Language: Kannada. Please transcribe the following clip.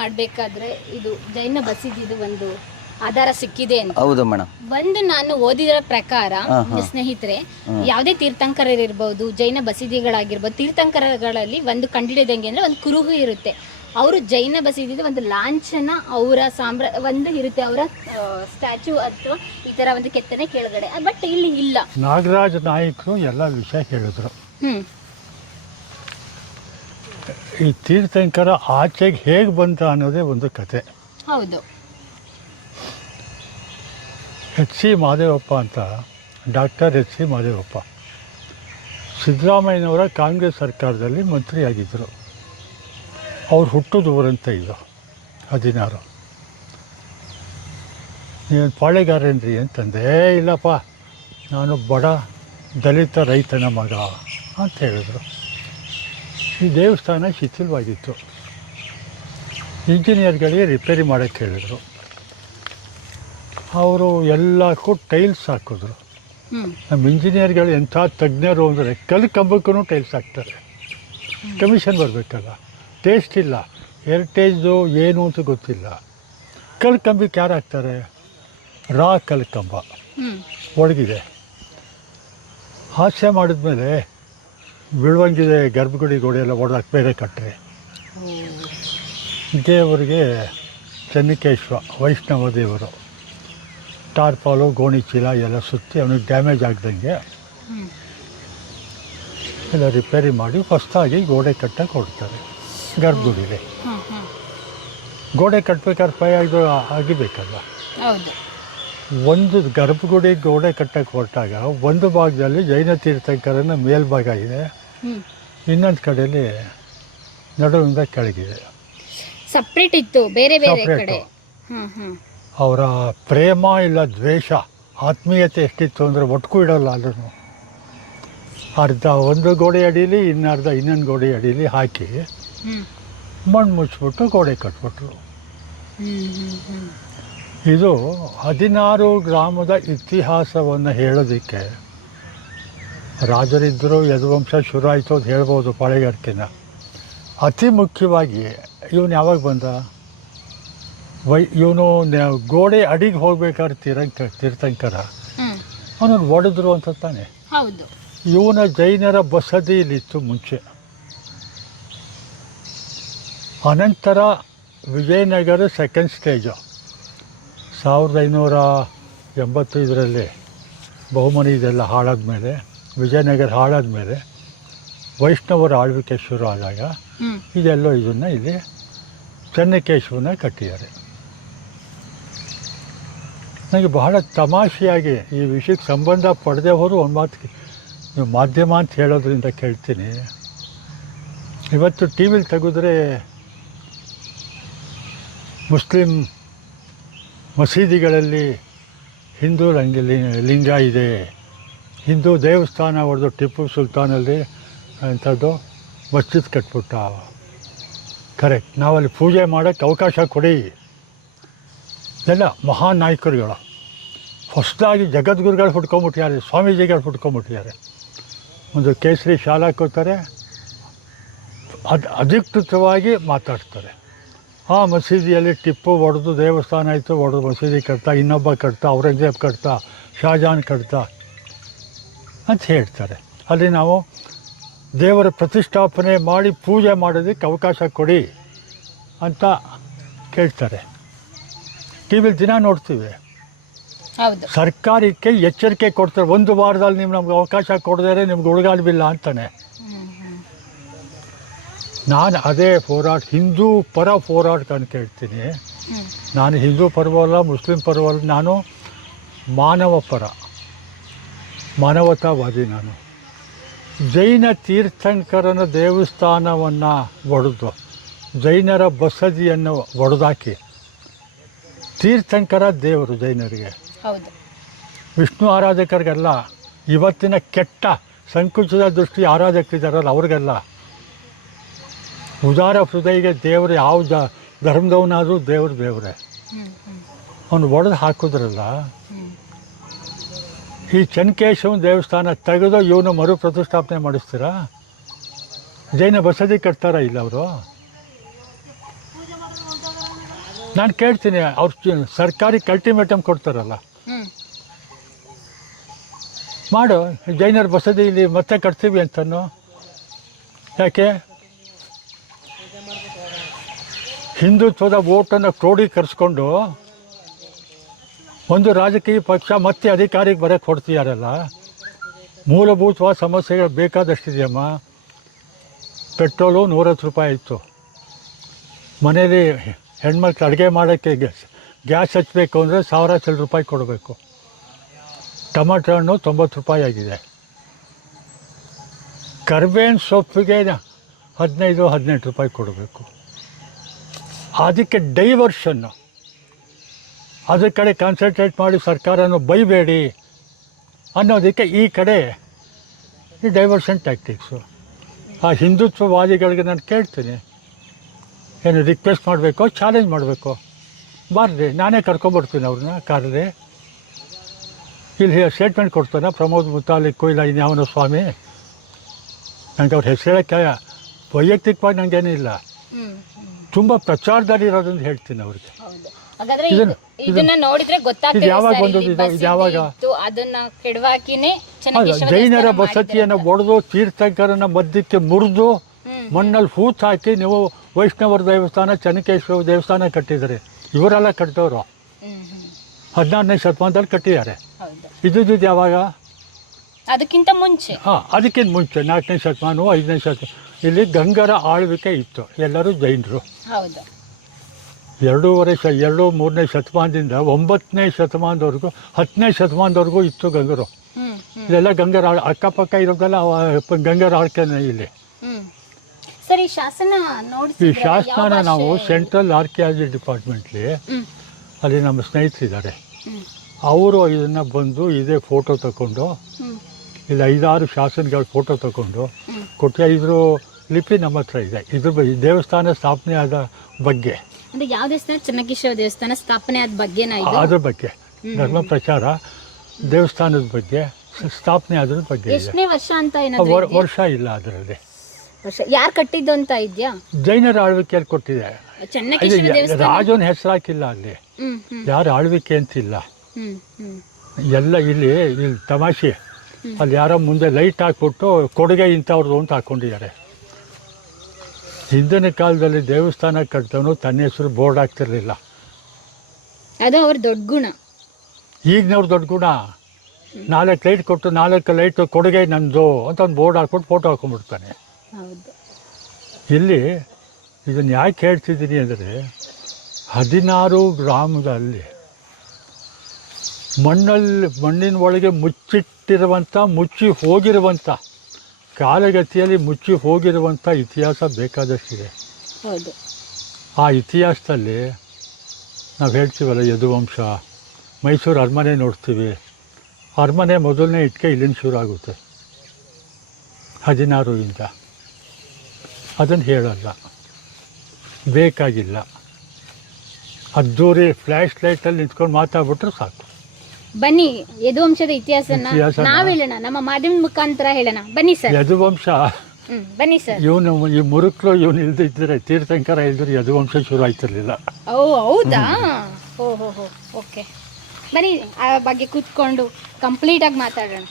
ಮಾಡಬೇಕಾದ್ರೆ ಇದು ಜೈನ ಬಸದಿದು ಒಂದು ಆಧಾರ ಸಿಕ್ಕಿದೆ ಅಂತ. ಹೌದು ಮೇಡಮ್. ಒಂದು ನಾನು ಓದಿದ ಪ್ರಕಾರ ಸ್ನೇಹಿತರೆ, ಯಾವುದೇ ತೀರ್ಥಂಕರರಿರ್ಬೋದು, ಜೈನ ಬಸದಿಗಳಾಗಿರ್ಬೋದು, ತೀರ್ಥಂಕರಗಳಲ್ಲಿ ಒಂದು ಕಂಡಿಡಿದಂಗೆ ಅಂದ್ರೆ ಒಂದು ಕುರುಹು ಇರುತ್ತೆ. ಅವರು ಜೈನ ಬಸದಿದ ಒಂದು ಲಾಂಛನ ಅವರ ಒಂದು ಇರುತ್ತೆ, ಅವರ ಸ್ಟ್ಯಾಚು ಅಥವಾ ಈ ತರ ಒಂದು ಕೆತ್ತನೆ ಕೆಳಗಡೆ. ಬಟ್ ಇಲ್ಲಿ ಇಲ್ಲ. ನಾಗರಾಜ ನಾಯ್ಕರು ಎಲ್ಲ ವಿಷಯ ಹೇಳಿದ್ರು. ಈ ತೀರ್ಥಂಕರ ಆಚೆಗೆ ಹೇಗೆ ಬಂತ ಅನ್ನೋದೇ ಒಂದು ಕತೆ. ಹೌದು. ಎಚ್ ಸಿ ಮಾದೇವಪ್ಪ ಅಂತ, ಡಾಕ್ಟರ್ ಎಚ್ ಸಿ ಮಾದೇವಪ್ಪ ಸಿದ್ದರಾಮಯ್ಯನವರ ಕಾಂಗ್ರೆಸ್ ಸರ್ಕಾರದಲ್ಲಿ ಮಂತ್ರಿಯಾಗಿದ್ದರು. ಅವ್ರು ಹುಟ್ಟುದು ಊರಂತ ಇದು 16. ನೀನು ಪಾಳೆಗಾರೇನ್ರಿ ಅಂತಂದೆ. ಇಲ್ಲಪ್ಪ, ನಾನು ಬಡ ದಲಿತ ರೈತನ ಮಗ ಅಂತ ಹೇಳಿದ್ರು. ಈ ದೇವಸ್ಥಾನ ಶಿಥಿಲವಾಗಿತ್ತು. ಇಂಜಿನಿಯರ್ಗಳಿಗೆ ರಿಪೇರಿ ಮಾಡೋಕ್ಕೆ ಹೇಳಿದರು. ಅವರು ಎಲ್ಲಕ್ಕೂ ಟೈಲ್ಸ್ ಹಾಕಿದ್ರು. ನಮ್ಮ ಇಂಜಿನಿಯರ್ಗಳು ಎಂಥ ತಜ್ಞರು ಅಂದರೆ ಕಲ್ಲು ಕಂಬಕ್ಕೂ ಟೈಲ್ಸ್ ಹಾಕ್ತಾರೆ. ಕಮಿಷನ್ ಬರಬೇಕಲ್ಲ. ಟೇಸ್ಟ್ ಇಲ್ಲ, ಹೆರಿಟೇಜು ಏನು ಅಂತ ಗೊತ್ತಿಲ್ಲ. ಕಲ್ಲು ಕಂಬಕ್ಕೆ ಯಾರು ಹಾಕ್ತಾರೆ? ರಾ ಕಲ್ಲು ಕಂಬ ಒಳಗಿದೆ. ಹಾಸ್ಯ ಮಾಡಿದ್ಮೇಲೆ ಬೀಳುವಂಗಿದೆ, ಗರ್ಭಗುಡಿ ಗೋಡೆ ಎಲ್ಲ ಹೊಡೆದಾಕಿ ಬೇರೆ ಕಟ್ಟರೆ. ದೇವರಿಗೆ ಚೆನ್ನಕೇಶ್ವ ವೈಷ್ಣವ ದೇವರು ಟಾರ್ಪಾಲು ಗೋಣಿ ಚೀಲ ಎಲ್ಲ ಸುತ್ತಿ ಅವನಿಗೆ ಡ್ಯಾಮೇಜ್ ಆಗ್ದಂಗೆ ಎಲ್ಲ ರಿಪೇರಿ ಮಾಡಿ ಹೊಸದಾಗಿ ಗೋಡೆ ಕಟ್ಟಕ್ಕೆ ಹೊಡ್ತಾರೆ ಗರ್ಭಗುಡಿಗೆ. ಗೋಡೆ ಕಟ್ಟಬೇಕಾದ್ರೆ ಆಗಿಬೇಕಲ್ಲ. ಒಂದು ಗರ್ಭಗುಡಿ ಗೋಡೆ ಕಟ್ಟಕ್ಕೆ ಹೊರಟಾಗ ಒಂದು ಭಾಗದಲ್ಲಿ ಜೈನ ತೀರ್ಥಂಕರನ ಮೇಲ್ಭಾಗ ಇದೆ, ಇನ್ನೊಂದು ಕಡೆಯಲ್ಲಿ ನಡುವಿಂದ ಕೆಳಗಿದೆ. ಸಪ್ರೇಟ್ ಇತ್ತು, ಬೇರೆ ಬೇರೆ ಕಡೆ. ಅವರ ಪ್ರೇಮ ಇಲ್ಲ ದ್ವೇಷ, ಆತ್ಮೀಯತೆ ಎಷ್ಟಿತ್ತು ಅಂದರೆ ಒಟ್ಟಿಗೂ ಇಡೋಲ್ಲ. ಅಲ್ಲೂ ಅರ್ಧ ಒಂದು ಗೋಡೆ ಅಡೀಲಿ, ಇನ್ನರ್ಧ ಇನ್ನೊಂದು ಗೋಡೆ ಅಡೀಲಿ ಹಾಕಿ ಮಣ್ಣು ಮುಚ್ಚಿಬಿಟ್ಟು ಗೋಡೆ ಕಟ್ಬಿಟ್ರು. ಇದು 16 ಗ್ರಾಮದ ಇತಿಹಾಸವನ್ನು ಹೇಳೋದಕ್ಕೆ ರಾಜರಿದ್ದರು, ಯದುವಂಶ ಶುರು ಆಯಿತು ಅಂತ ಹೇಳ್ಬೋದು ಪಾಳೆಗಾರಿಕೆನ. ಅತಿ ಮುಖ್ಯವಾಗಿ ಇವನು ಯಾವಾಗ ಬಂದ? ಇವನು ಗೋಡೆ ಅಡಿಗೆ ಹೋಗ್ಬೇಕಾದ್ರೆ ತೀರ್ಥಂಕರ ಅವನನ್ನು ಒಡೆದ್ರು ಅಂತ ತಾನೆ. ಇವನ ಜೈನರ ಬಸದಿಲಿತ್ತು ಮುಂಚೆ. ಅನಂತರ ವಿಜಯನಗರ ಸೆಕೆಂಡ್ ಸ್ಟೇಜು 1585 ಬಹುಮನಿ ಇದೆಲ್ಲ ಹಾಳಾದ್ಮೇಲೆ, ವಿಜಯನಗರ ಹಾಳಾದ್ಮೇಲೆ ವೈಷ್ಣವರ ಆಳ್ವಿಕೆ ಶುರು ಆದಾಗ ಇದೆಲ್ಲೋ ಇದನ್ನು ಇಲ್ಲಿ ಚೆನ್ನಕೇಶವನ ಕಟ್ಟಿದ್ದಾರೆ. ನನಗೆ ಬಹಳ ತಮಾಷೆಯಾಗಿ ಈ ವಿಷಯಕ್ಕೆ ಸಂಬಂಧ ಪಡೆದವರು ಒಂದು ಮಾತು ನೀವು ಮಾಧ್ಯಮ ಅಂತ ಹೇಳೋದ್ರಿಂದ ಕೇಳ್ತೀನಿ. ಇವತ್ತು ಟಿ ವಿಲಿ ತೆಗೆದ್ರೆ ಮುಸ್ಲಿಂ ಮಸೀದಿಗಳಲ್ಲಿ ಹಿಂದೂ ಲಿಂಗ ಇದೆ, ಹಿಂದೂ ದೇವಸ್ಥಾನ ಹೊಡೆದು ಟಿಪ್ಪು ಸುಲ್ತಾನಲ್ಲಿ ಅಂಥದ್ದು ಮಸ್ಜಿದ್ ಕಟ್ಬಿಟ್ಟ. ಕರೆಕ್ಟ್, ನಾವಲ್ಲಿ ಪೂಜೆ ಮಾಡೋಕ್ಕೆ ಅವಕಾಶ ಕೊಡಿ. ಎಲ್ಲ ಮಹಾನ್ ನಾಯಕರುಗಳು ಹೊಸದಾಗಿ ಜಗದ್ಗುರುಗಳು ಹುಡ್ಕೊಂಬಿಟ್ಟಿದ್ದಾರೆ, ಸ್ವಾಮೀಜಿಗಳು ಹುಡ್ಕೊಂಬಿಟ್ಟಿದ್ದಾರೆ. ಒಂದು ಕೇಸರಿ ಶಾಲ ಹಾಕೋತಾರೆ, ಅಧಿಕೃತವಾಗಿ ಮಾತಾಡ್ತಾರೆ. ಆ ಮಸೀದಿಯಲ್ಲಿ ಟಿಪ್ಪು ಹೊಡೆದು ದೇವಸ್ಥಾನ ಆಯಿತು, ಹೊಡೆದು ಮಸೀದಿ ಕಟ್ತಾ, ಇನ್ನೊಬ್ಬ ಕಟ್ತಾ, ಔರಂಗಜೇಬ್ ಕಟ್ತಾ, ಶಾಜಹಾನ್ ಕಟ್ತಾ ಅಂತ ಹೇಳ್ತಾರೆ. ಅಲ್ಲಿ ನಾವು ದೇವರ ಪ್ರತಿಷ್ಠಾಪನೆ ಮಾಡಿ ಪೂಜೆ ಮಾಡೋದಕ್ಕೆ ಅವಕಾಶ ಕೊಡಿ ಅಂತ ಕೇಳ್ತಾರೆ. ಟಿ ವಿಲಿ ದಿನ ನೋಡ್ತೀವಿ. ಸರ್ಕಾರಕ್ಕೆ ಎಚ್ಚರಿಕೆ ಕೊಡ್ತಾರೆ, ಒಂದು ವಾರದಲ್ಲಿ ನೀವು ನಮ್ಗೆ ಅವಕಾಶ ಕೊಡದೇ ನಿಮ್ಗೆ ಉಳ್ಗಾಡ್ಬಿಲ್ಲ ಅಂತಾನೆ. ನಾನು ಅದೇ ಹಿಂದೂ ಪರ ಹೋರಾಟವನ್ನು ಕೇಳ್ತೀನಿ. ನಾನು ಹಿಂದೂ ಪರವಲ್ಲ, ಮುಸ್ಲಿಂ ಪರವಲ್ಲ, ನಾನು ಮಾನವ ಪರ, ಮಾನವತಾವಾದಿ. ನಾನು ಜೈನ ತೀರ್ಥಂಕರನ ದೇವಸ್ಥಾನವನ್ನು ಒಡೆದು, ಜೈನರ ಬಸದಿಯನ್ನು ಒಡೆದಾಕಿ, ತೀರ್ಥಂಕರ ದೇವರು ಜೈನರಿಗೆ, ವಿಷ್ಣು ಆರಾಧಕರಿಗೆಲ್ಲ, ಇವತ್ತಿನ ಕೆಟ್ಟ ಸಂಕುಚಿತ ದೃಷ್ಟಿ ಆರಾಧಕರಿದ್ದಾರಲ್ಲ ಅವ್ರಿಗೆಲ್ಲ, ಉದಾರ ಹೃದಯಿಗೆ ದೇವರು ಯಾವ ಧರ್ಮದವನಾದರೂ ದೇವರೇ. ಅವನು ಒಡೆದು ಹಾಕಿದ್ರಲ್ಲ. ಈ ಚೆನ್ನಕೇಶವನ ದೇವಸ್ಥಾನ ತೆಗೆದು ಇವನು ಮರು ಪ್ರತಿಷ್ಠಾಪನೆ ಮಾಡಿಸ್ತೀರಾ? ಜೈನ ಬಸದಿ ಕಟ್ತಾರ ಇಲ್ಲ ಅವರು? ನಾನು ಕೇಳ್ತೀನಿ, ಅವ್ರು ಸರ್ಕಾರಿ ಅಲ್ಟಿಮೇಟಮ್ ಕೊಡ್ತಾರಲ್ಲ, ಮಾಡು ಜೈನರ ಬಸದಿ ಇಲ್ಲಿ ಮತ್ತೆ ಕಟ್ತೀವಿ ಅಂತನೋ. ಯಾಕೆ ಹಿಂದುತ್ವದ ಓಟನ್ನು ಕ್ರೋಢೀಕರಿಸ್ಕೊಂಡು ಒಂದು ರಾಜಕೀಯ ಪಕ್ಷ ಮತ್ತೆ ಅಧಿಕಾರಿಗೆ ಬರೋಕ್ಕೆ ಹೊಡ್ತೀಯಾರಲ್ಲ. ಮೂಲಭೂತವಾದ ಸಮಸ್ಯೆಗಳು ಬೇಕಾದಷ್ಟಿದೆಯಮ್ಮ. ಪೆಟ್ರೋಲು 110 ರೂಪಾಯಿ ಇತ್ತು. ಮನೇಲಿ ಹೆಣ್ಮಕ್ಳು ಅಡುಗೆ ಮಾಡೋಕ್ಕೆ ಗ್ಯಾಸ್ ಹಚ್ಚಬೇಕು ಅಂದರೆ 1000 ಚಿಲ್ಲರೆ ರೂಪಾಯಿ ಕೊಡಬೇಕು. ಟೊಮಾಟೊ ಹಣ್ಣು 90 ರೂಪಾಯಿ ಆಗಿದೆ. ಕರ್ಬೇವಿನ ಸೊಪ್ಪಿಗೆ 15-18 ರೂಪಾಯಿ ಕೊಡಬೇಕು. ಅದಕ್ಕೆ ಡೈವರ್ಷನ್ನು, ಅದ್ರ ಕಡೆ ಕಾನ್ಸಂಟ್ರೇಟ್ ಮಾಡಿ ಸರ್ಕಾರನ ಬೈಬೇಡಿ ಅನ್ನೋದಕ್ಕೆ ಈ ಕಡೆ ಈ ಡೈವರ್ಷನ್ ಟ್ಯಾಕ್ಟಿಕ್ಸು. ಆ ಹಿಂದುತ್ವವಾದಿಗಳಿಗೆ ನಾನು ಕೇಳ್ತೀನಿ, ಏನು ರಿಕ್ವೆಸ್ಟ್ ಮಾಡಬೇಕು, ಚಾಲೆಂಜ್ ಮಾಡಬೇಕು, ಬಾರ್ರಿ ನಾನೇ ಕರ್ಕೊಂಬರ್ತೀನಿ ಅವ್ರನ್ನ ಕಾರಲ್ಲಿ. ಇಲ್ಲಿ ಸ್ಟೇಟ್ಮೆಂಟ್ ಕೊಡ್ತಾನೆ ಪ್ರಮೋದ್ ಮುತಾಲಿಕ್ಕು ಇಲ್ಲ ಇನ್ಯಾವನೋ ಸ್ವಾಮಿ, ನನಗೆ ಅವ್ರ ಹೆಸರು ಹೇಳೋಕ್ಕೆ ವೈಯಕ್ತಿಕವಾಗಿ ನನಗೇನಿಲ್ಲ, ತುಂಬ ಪ್ರಚಾರದಲ್ಲಿ ಇರೋದನ್ನು ಹೇಳ್ತೀನಿ ಅವ್ರಿಗೆ. ಹಾಗಾದ್ರೆ ಇದನ್ನ ನೋಡಿದ್ರೆ ಗೊತ್ತಾಗ್ತದೆ ಯಾವಾಗ ಬಂದದ್ದು ಇದು ಯಾವಾಗ ಅದನ್ನ ಕೆಡವಾಕಿನೇ ಜೈನರ ಬಸತಿಯನ್ನು ಒಡೆದು ತೀರ್ಥಂಕರನ ಮಧ್ಯಕ್ಕೆ ಮುರಿದು ಮಣ್ಣಲ್ಲಿ ಹೂತ್ ಹಾಕಿ ನೀವು ವೈಷ್ಣವರ ದೇವಸ್ಥಾನ, ಚೆನ್ನಕೇಶ್ವರ ದೇವಸ್ಥಾನ ಕಟ್ಟಿದ್ದಾರೆ. ಇವರೆಲ್ಲ ಕಟ್ಟಿದವರು 16ನೇ ಶತಮಾನದಲ್ಲಿ ಕಟ್ಟಿದ್ದಾರೆ. ಇದು ಯಾವಾಗ? ಅದಕ್ಕಿಂತ ಮುಂಚೆ. ಅದಕ್ಕಿಂತ ಮುಂಚೆ 4ನೇ ಶತಮಾನ 5ನೇ ಶತಮಾನ ಇಲ್ಲಿ ಗಂಗರ ಆಳ್ವಿಕೆ ಇತ್ತು. ಎಲ್ಲರೂ ಜೈನರು. 2-3ನೇ ಶತಮಾನದಿಂದ 9ನೇ ಶತಮಾನದವರೆಗೂ 10ನೇ ಶತಮಾನದವರೆಗೂ ಇತ್ತು ಗಂಗರು. ಇದೆಲ್ಲ ಗಂಗರ ಅಕ್ಕಪಕ್ಕ ಇರೋದೆಲ್ಲ ಗಂಗರ ಆಳ್ಕೆನೇ ಇಲ್ಲಿ. ಸರಿ, ಶಾಸನ ಈ ಶಾಸನ ನಾವು ಸೆಂಟ್ರಲ್ ಆರ್ಕಿಯಾಲಜಿ ಡಿಪಾರ್ಟ್ಮೆಂಟ್ಲಿ ಅಲ್ಲಿ ನಮ್ಮ ಸ್ನೇಹಿತರಿದ್ದಾರೆ. ಅವರು ಇದನ್ನು ಬಂದು ಇದೇ ಫೋಟೋ ತಗೊಂಡು ಇಲ್ಲಿ 5-6 ಶಾಸನಗಳ ಫೋಟೋ ತಗೊಂಡು ಕೊಟ್ಟು ಇದ್ರ ಲಿಪಿ ನಮ್ಮ ಹತ್ರ ಇದೆ. ಇದ್ರ ಬಗ್ಗೆ ದೇವಸ್ಥಾನ ಸ್ಥಾಪನೆ ಆದ ಬಗ್ಗೆ, ಯಾವ ದೇವಸ್ಥಾನ? ಚೆನ್ನಕೇಶ್ವರ ದೇವಸ್ಥಾನ ಸ್ಥಾಪನೆ ಆದ ಬಗ್ಗೆ, ಅದ್ರ ಬಗ್ಗೆ ಧರ್ಮ ಪ್ರಚಾರ, ದೇವಸ್ಥಾನದ ಬಗ್ಗೆ, ಸ್ಥಾಪನೆ ಆದ್ರ ಬಗ್ಗೆ. ಎಷ್ಟನೇ ವರ್ಷ ಅಂತ ವರ್ಷ ಇಲ್ಲ ಅದರಲ್ಲಿ. ಯಾರು ಕಟ್ಟಿದ್ದು ಅಂತ ಇದೆಯಾ? ಜೈನರ ಆಳ್ವಿಕೆಯಲ್ಲಿ ಕೊಟ್ಟಿದೆ. ರಾಜನ ಹೆಸರು ಹಾಕಿಲ್ಲ ಅಲ್ಲಿ, ಯಾರು ಆಳ್ವಿಕೆ ಅಂತಿಲ್ಲ. ಎಲ್ಲ ಇಲ್ಲಿ ತಮಾಷೆ, ಅಲ್ಲಿ ಯಾರೋ ಮುಂದೆ ಲೈಟ್ ಹಾಕ್ಬಿಟ್ಟು ಕೊಡುಗೆ ಇಂಥವ್ರದ್ದು ಅಂತ ಹಾಕ್ಕೊಂಡಿದ್ದಾರೆ. ಹಿಂದಿನ ಕಾಲದಲ್ಲಿ ದೇವಸ್ಥಾನ ಕಟ್ಟಿದವನು ತನ್ನ ಹೆಸರು ಬೋರ್ಡ್ ಹಾಕ್ತಿರ್ಲಿಲ್ಲ. ಅದು ಅವ್ರ ದೊಡ್ಡ ಗುಣ. ಈಗಿನವ್ರು ದೊಡ್ಡ ಗುಣ. 4 ಲೈಟ್ ಕೊಟ್ಟು 4 ಲೈಟ್ ಕೊಡುಗೆ ನಂದು ಅಂತ ಒಂದು ಬೋರ್ಡ್ ಹಾಕ್ಬಿಟ್ಟು ಫೋಟೋ ಹಾಕೊಂಡ್ಬಿಡ್ತಾನೆ. ಇಲ್ಲಿ ಇದನ್ನು ಯಾಕೆ ಹೇಳ್ತಿದ್ದೀನಿ ಅಂದರೆ 16 ಗ್ರಾಮದಲ್ಲಿ ಮಣ್ಣಿನ ಒಳಗೆ ಮುಚ್ಚಿ ಹೋಗಿರುವಂಥ ಕಾಲಗತಿಯಲ್ಲಿ ಮುಚ್ಚಿ ಹೋಗಿರುವಂಥ ಇತಿಹಾಸ ಬೇಕಾದಷ್ಟಿದೆ. ಆ ಇತಿಹಾಸದಲ್ಲಿ ನಾವು ಹೇಳ್ತೀವಲ್ಲ, ಯದುವಂಶ, ಮೈಸೂರು ಅರಮನೆ ನೋಡ್ತೀವಿ. ಅರಮನೆ ಮೊದಲನೇ ಇಟ್ಕೆ ಇಲ್ಲಿಂದ ಶುರು ಆಗುತ್ತೆ 16ರಿಂದ. ಅದನ್ನು ಹೇಳಲ್ಲ, ಬೇಕಾಗಿಲ್ಲ. ಅದ್ದೂರಿ ಫ್ಲ್ಯಾಶ್ ಲೈಟಲ್ಲಿ ನಿಂತ್ಕೊಂಡು ಮಾತಾಡ್ಬಿಟ್ರೆ ಸಾಕು. ಬನ್ನಿ, ಯದುವಂಶದ ಇತಿಹಾಸನ ನಾವು ಹೇಳೋಣ, ನಮ್ಮ ಮಾಧ್ಯಮದ ಮುಖಾಂತರ ಹೇಳೋಣ. ಬನ್ನಿ ಸರ್. ಯದುವಂಶ, ಬನ್ನಿ ಸರ್. ಇವನು ಈ ಮುರುಕ್ಲು ಇವನು ಇಲ್ದಿದ್ರೆ, ತೀರ್ಥಂಕರ ಇಲ್ದ್ರೆ ಯದುವಂಶ ಶುರು ಆಯ್ತಿರ್ಲಿಲ್ಲ. ಓ ಹೌದಾ? ಓಕೆ, ಬನ್ನಿ ಆ ಬಗ್ಗೆ ಕೂತ್ಕೊಂಡು ಕಂಪ್ಲೀಟಾಗಿ ಮಾತಾಡೋಣ.